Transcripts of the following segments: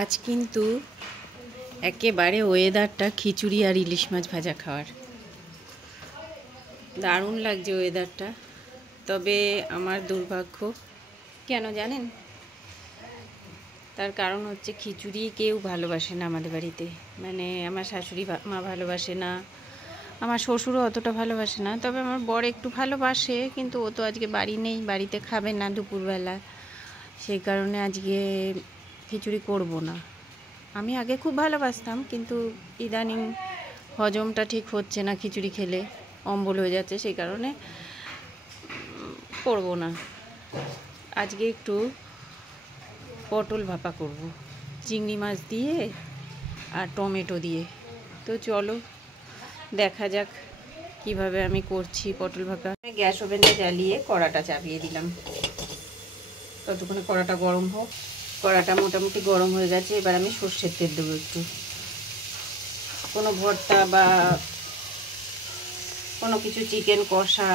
আজ কিন্তু একেবারে ওয়েদারটা খিচুড়ি আর ইলিশ মাছ ভাজা খাওয়ার। দারুণ লাগছে ওয়েদারটা। তবে আমার দুর্ভাগ্য কেন জানেন? তার কারণ হচ্ছে খিচুড়ি কেউ ভালোবাসে না আমাদের বাড়িতে। মানে আমার শাশুড়ি মা ভালোবাসে না, আমার শ্বশুরও অতটা ভালোবাসে না। তবে আমার বর একটু ভালোবাসে, কিন্তু ও তো আজকে বাড়ি নেই, বাড়িতে খাবে না দুপুরবেলা। সেই কারণে আজকে খিচুড়ি করব না। আমি আগে খুব ভালোবাসতাম, কিন্তু ইদানিং হজমটা ঠিক হচ্ছে না, খিচুড়ি খেলে অম্বল হয়ে যাচ্ছে, সেই কারণে করব না। আজকে একটু পটল ভাপা করব, চিংড়ি মাছ দিয়ে আর টমেটো দিয়ে। তো চলো দেখা যাক কিভাবে আমি করছি পটল ভাপা। গ্যাস ওভেনটা জ্বালিয়ে কড়াটা চাপিয়ে দিলাম, ততক্ষণে কড়াটা গরম হোক। কড়াটা মোটামুটি গরম হয়ে গেছে। এবার আমি সর্ষের তেল দেবো একটু। কোনো ভর্তা বা কোনো কিছু চিকেন কষা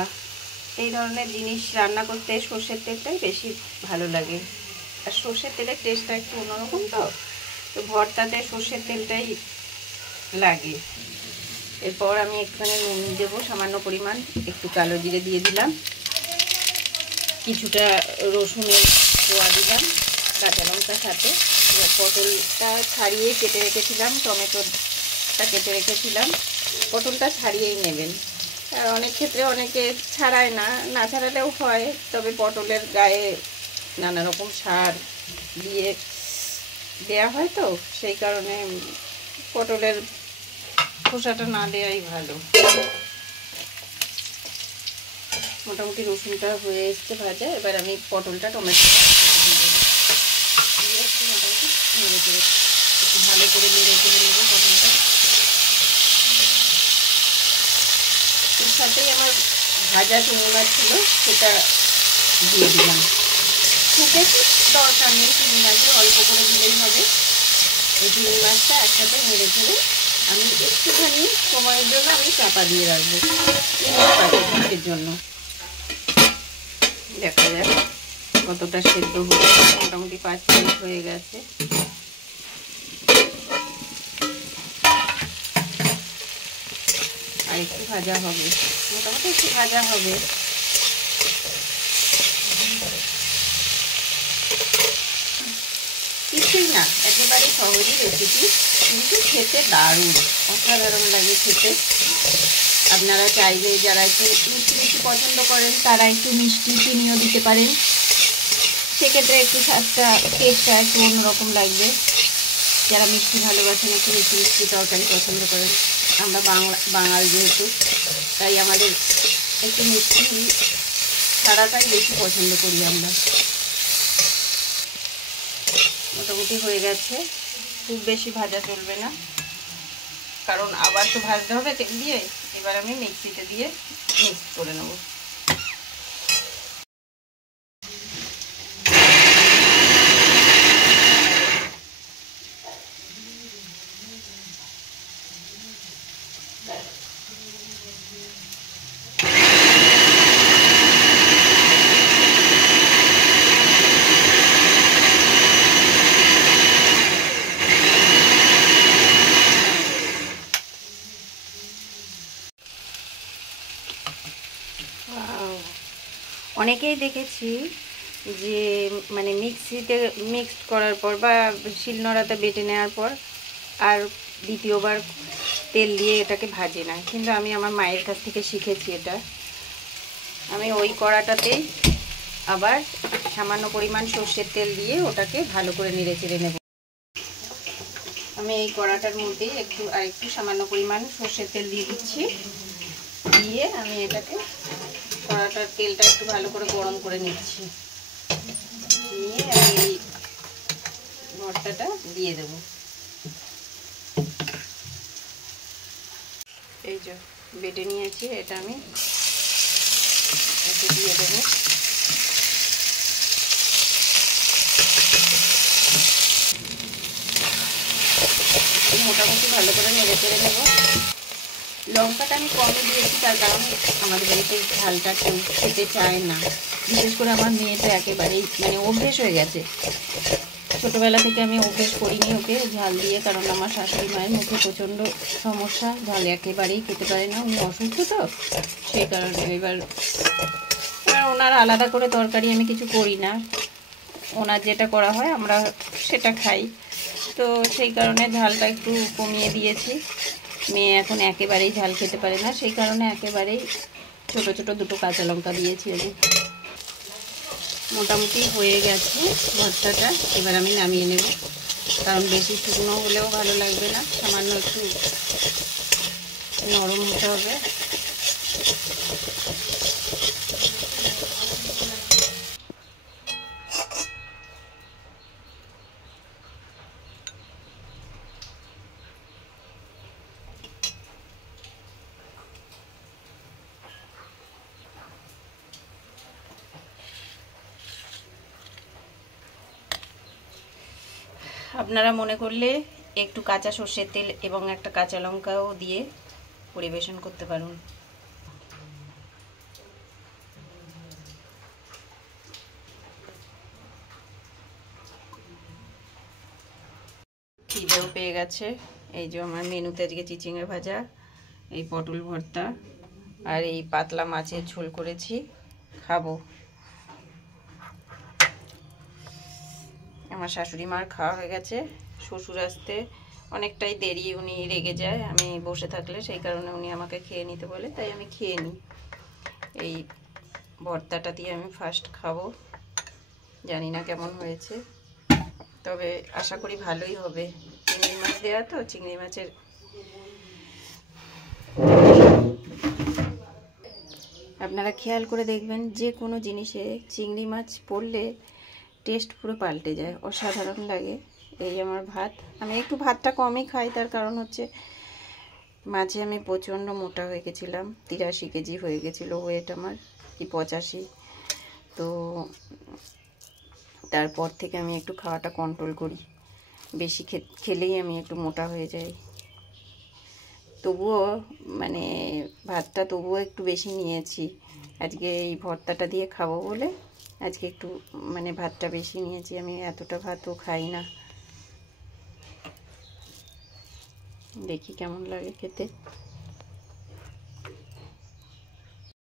এই ধরনের জিনিস রান্না করতে সর্ষের তেলটাই বেশি ভালো লাগে। আর সর্ষের তেলের টেস্টটা একটু অন্যরকম, তো ভর্তাতে সর্ষের তেলটাই লাগে। এরপর আমি একটুখানি নুন দেবো সামান্য পরিমাণ, একটু কালো জিরে দিয়ে দিলাম, কিছুটা রসুনের কোয়া দিলাম, কাঁচা লঙ্কার সাথে। এবার পটলটা ছাড়িয়ে কেটে রেখেছিলাম, টমেটোটা কেটে রেখেছিলাম। পটলটা ছাড়িয়েই নেবেন। আর অনেক ক্ষেত্রে অনেকে ছাড়ায় না, না ছাড়ালেও হয়। তবে পটলের গায়ে নানা রকম সার দিয়ে দেয়া হয়, তো সেই কারণে পটলের খোসাটা না দেওয়াই ভালো। মোটামুটি রসুনটা হয়ে এসছে ভাজা। এবার আমি পটলটা টমেটো দিয়ে একটু মোটামুটি নেড়ে চেড়ে একটু ভালো করে নেড়ে চেড়ে নেবো পটলটা। এর সাথেই আমার ভাজা চিংড়ি মাছ ছিল, সেটা দিয়ে দিলাম। খুব বেশি দরকার নেই চিংড়ি মাছে, অল্প করে দিলেই হবে। এই চিংড়ি মাছটা একসাথে নেড়ে চেড়ে আমি একটুখানি সময়ের জন্য আমি চাপা দিয়ে রাখবো, 5 মিনিটের জন্য। দেখা যাক কতটা সেদ্ধ হয়ে। মোটামুটি 5 মিনিট হয়ে গেছে। আর একটু ভাজা হবে, মোটামুটি একটু ভাজা হবে। কিছুই না, একেবারে সহজই রেসিপি, কিন্তু খেতে দারুণ, অসাধারণ লাগে খেতে। আপনারা চাইলে যারা একটু মিষ্টি মিষ্টি পছন্দ করেন তারা একটু মিষ্টি চিনিও দিতে পারেন, সেক্ষেত্রে একটু স্বাদটা টেস্টটা একটু অন্যরকম লাগবে। যারা মিষ্টি ভালোবাসেন, একটু মিষ্টি মিষ্টি তরকারি পছন্দ করেন, আমরা বাঙাল যেহেতু, তাই আমাদের একটু মিষ্টি ছাড়াটাই বেশি পছন্দ করি আমরা। মোটামুটি হয়ে গেছে, খুব বেশি ভাজা চলবে না, কারণ আবার তো ভাজতে হবে তেল দিয়ে। এবার আমি মিক্সিতে দিয়ে মিক্স করে নেব। অনেকেই দেখেছি যে মানে মিক্সিতে মিক্সড করার পর বা শিলনোড়াতে বেটে নেওয়ার পর আর দ্বিতীয়বার তেল দিয়ে এটাকে ভাজে না, কিন্তু আমি আমার মায়ের কাছ থেকে শিখেছি এটা। আমি ওই কড়াটাতেই আবার সামান্য পরিমাণ সর্ষের তেল দিয়ে ওটাকে ভালো করে নেড়ে চেড়ে নেব। আমি এই কড়াটার মধ্যেই একটু সামান্য পরিমাণ সর্ষের তেল দিয়ে দিচ্ছি। দিয়ে আমি এটাকে কড়াটার তেলটা একটু ভালো করে গরম করে নিচ্ছি। নিয়ে আমি এই ভর্তাটা দিয়ে দেব। এই যে বেটে নিয়েছি, এটা আমি একটু দিয়ে দেবো। মোটামুটি ভালো করে নেড়ে চেড়ে নেব। লঙ্কাটা আমি কমই দিয়েছি, তার কারণ আমাদের বাড়িতে ঝালটা কেউ খেতে চায় না, বিশেষ করে আমার মেয়ে তো একেবারেই মানে অভ্যেস হয়ে গেছে, ছোটোবেলা থেকে আমি অভ্যেস করিনি ওকে ঝাল দিয়ে, কারণ আমার শাশুড়ি মায়ের মুখে প্রচণ্ড সমস্যা, ঝাল একেবারেই খেতে পারে না, উনি অসুস্থ তো সেই কারণে। এবার ওনার আলাদা করে তরকারি আমি কিছু করি না, ওনার যেটা করা হয় আমরা সেটা খাই, তো সেই কারণে ঝালটা একটু কমিয়ে দিয়েছি। মেয়ে এখন একেবারেই ঝাল খেতে পারে না, সেই কারণে একেবারেই ছোটো ছোটো দুটো কাঁচা লঙ্কা দিয়েছি আমি। মোটামুটি হয়ে গেছে ভর্তাটা, এবার আমি নামিয়ে নেব, কারণ বেশি শুকনো হলেও ভালো লাগবে না, সামান্য একটু নরম হতে হবে। আপনারা মনে করলে একটু কাঁচা সর্ষের তেল এবং একটা কাঁচা লঙ্কাও দিয়ে পরিবেশন করতে পারুন। খিদেও পেয়ে গেছে, এই যে আমার মেনুতে আজকে চিচিঙ্গা ভাজা, এই পটল ভর্তা আর এই পাতলা মাছের ঝোল করেছি, খাবো। আমার শাশুড়ি মার খাওয়া হয়ে গেছে, শ্বশুর আসতে অনেকটাই দেরি, উনি রেগে যায় আমি বসে থাকলে, সেই কারণে উনি আমাকে খেয়ে নিতে বলে, তাই আমি খেয়ে নিই। এই ভর্তাটা দিয়ে আমি ফার্স্ট খাবো, জানি না কেমন হয়েছে, তবে আশা করি ভালোই হবে। চিংড়ি মাছ দেওয়া তো, চিংড়ি মাছের আপনারা খেয়াল করে দেখবেন যে কোনো জিনিসে চিংড়ি মাছ পড়লে টেস্ট পুরো পাল্টে যায়, অসাধারণ লাগে। এই আমার ভাত, আমি একটু ভাতটা কমই খাই, তার কারণ হচ্ছে মাঝে আমি প্রচণ্ড মোটা হয়ে গেছিলাম, 83 কেজি হয়ে গেছিলো ওয়েট আমার, কি 85, তো তারপর থেকে আমি একটু খাওয়াটা কন্ট্রোল করি, বেশি খেলেই আমি একটু মোটা হয়ে যাই। তবুও মানে ভাতটা তবুও একটু বেশি নিয়েছি, আজকে এই ভর্তাটা দিয়ে খাবো বলে আজকে একটু মানে ভাতটা বেশি নিয়েছি, আমি এতটা ভাতও খাই না। দেখি কেমন লাগে খেতে।